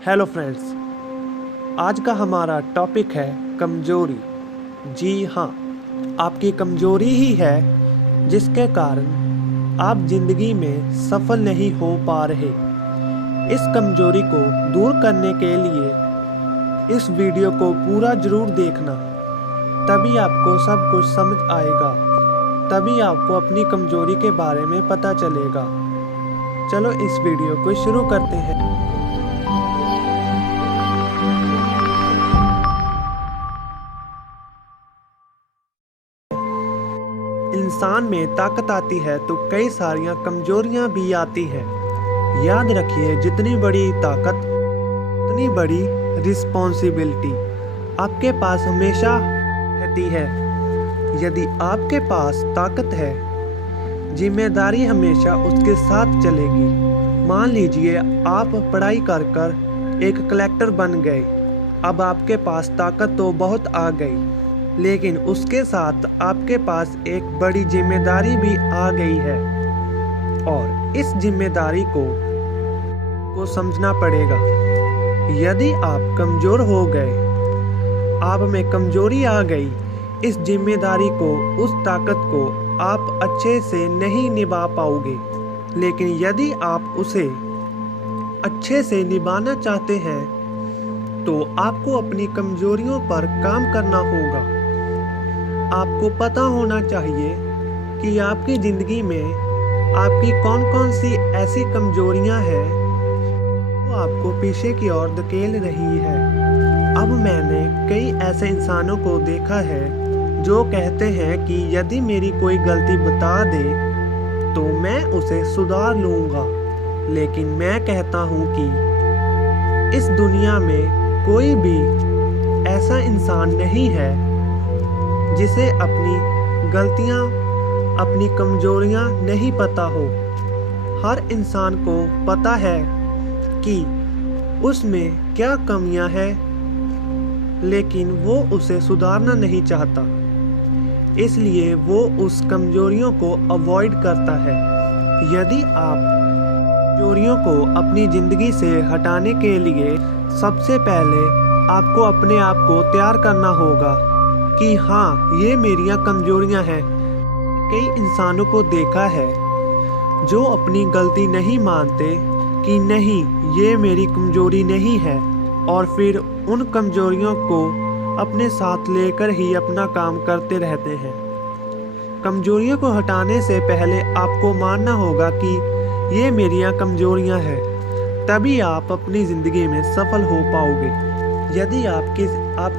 Hello friends, आज का हमारा टॉपिक है कमजोरी। जी हाँ, आपकी कमजोरी ही है जिसके कारण आप ज़िंदगी में सफल नहीं हो पा रहे। इस कमजोरी को दूर करने के लिए इस वीडियो को पूरा ज़रूर देखना, तभी आपको सब कुछ समझ आएगा, तभी आपको अपनी कमजोरी के बारे में पता चलेगा। चलो इस वीडियो को शुरू करते हैं। इंसान में ताकत आती है तो कई सारियां कमजोरियां भी आती हैं। याद रखिए, जितनी बड़ी ताकत उतनी बड़ी रिस्पॉन्सिबिलिटी आपके पास हमेशा रहती है। यदि आपके पास ताकत है, जिम्मेदारी हमेशा उसके साथ चलेगी। मान लीजिए आप पढ़ाई कर एक कलेक्टर बन गए। अब आपके पास ताकत तो बहुत आ गई, लेकिन उसके साथ आपके पास एक बड़ी जिम्मेदारी भी आ गई है और इस जिम्मेदारी को समझना पड़ेगा। यदि आप कमज़ोर हो गए, आप में कमजोरी आ गई, इस जिम्मेदारी को, उस ताकत को आप अच्छे से नहीं निभा पाओगे। लेकिन यदि आप उसे अच्छे से निभाना चाहते हैं तो आपको अपनी कमजोरियों पर काम करना होगा। आपको पता होना चाहिए कि आपकी ज़िंदगी में आपकी कौन कौन सी ऐसी कमजोरियां हैं जो आपको पीछे की ओर धकेल रही है। अब मैंने कई ऐसे इंसानों को देखा है जो कहते हैं कि यदि मेरी कोई गलती बता दे तो मैं उसे सुधार लूँगा। लेकिन मैं कहता हूँ कि इस दुनिया में कोई भी ऐसा इंसान नहीं है जिसे अपनी गलतियां, अपनी कमजोरियां नहीं पता हो। हर इंसान को पता है कि उसमें क्या कमियां हैं, लेकिन वो उसे सुधारना नहीं चाहता, इसलिए वो उस कमजोरियों को अवॉइड करता है। यदि आप कमजोरियों को अपनी ज़िंदगी से हटाने के लिए सबसे पहले आपको अपने आप को तैयार करना होगा कि हाँ, ये मेरियां कमजोरियां हैं। कई इंसानों को देखा है जो अपनी गलती नहीं मानते कि नहीं, ये मेरी कमजोरी नहीं है, और फिर उन कमजोरियों को अपने साथ लेकर ही अपना काम करते रहते हैं। कमजोरियों को हटाने से पहले आपको मानना होगा कि ये मेरियां कमजोरियां हैं, तभी आप अपनी ज़िंदगी में सफल हो पाओगे। यदि आप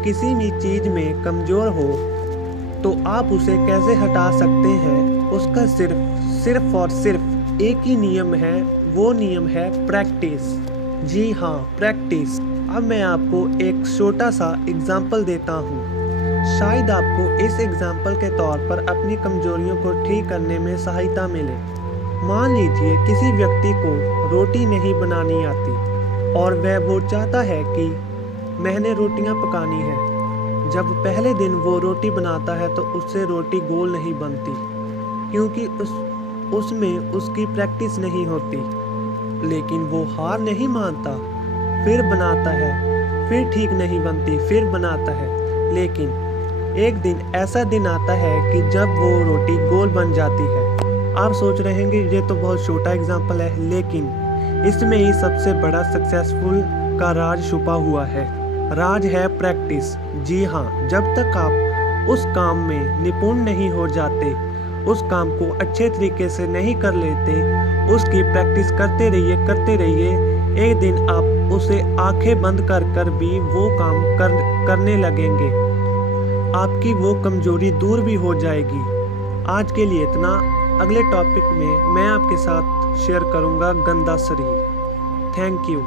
किसी भी चीज़ में कमज़ोर हो तो आप उसे कैसे हटा सकते हैं, उसका सिर्फ और सिर्फ एक ही नियम है। वो नियम है प्रैक्टिस। जी हाँ, प्रैक्टिस। अब मैं आपको एक छोटा सा एग्जाम्पल देता हूँ। शायद आपको इस एग्जाम्पल के तौर पर अपनी कमजोरियों को ठीक करने में सहायता मिले। मान लीजिए किसी व्यक्ति को रोटी नहीं बनानी आती और वो चाहता है कि मैंने रोटियां पकानी है। जब पहले दिन वो रोटी बनाता है तो उससे रोटी गोल नहीं बनती, क्योंकि उसमें उसकी प्रैक्टिस नहीं होती। लेकिन वो हार नहीं मानता, फिर बनाता है, फिर ठीक नहीं बनती, फिर बनाता है। लेकिन एक दिन ऐसा दिन आता है कि जब वो रोटी गोल बन जाती है। आप सोच रहे हैं ये तो बहुत छोटा एग्जाम्पल है, लेकिन इसमें ही सबसे बड़ा सक्सेसफुल का राज छुपा हुआ है। राज है प्रैक्टिस। जी हाँ, जब तक आप उस काम में निपुण नहीं हो जाते, उस काम को अच्छे तरीके से नहीं कर लेते, उसकी प्रैक्टिस करते रहिए। एक दिन आप उसे आंखें बंद कर भी वो काम करने लगेंगे। आपकी वो कमजोरी दूर भी हो जाएगी। आज के लिए इतना। अगले टॉपिक में मैं आपके साथ शेयर करूँगा गंदा शरीर। Thank you.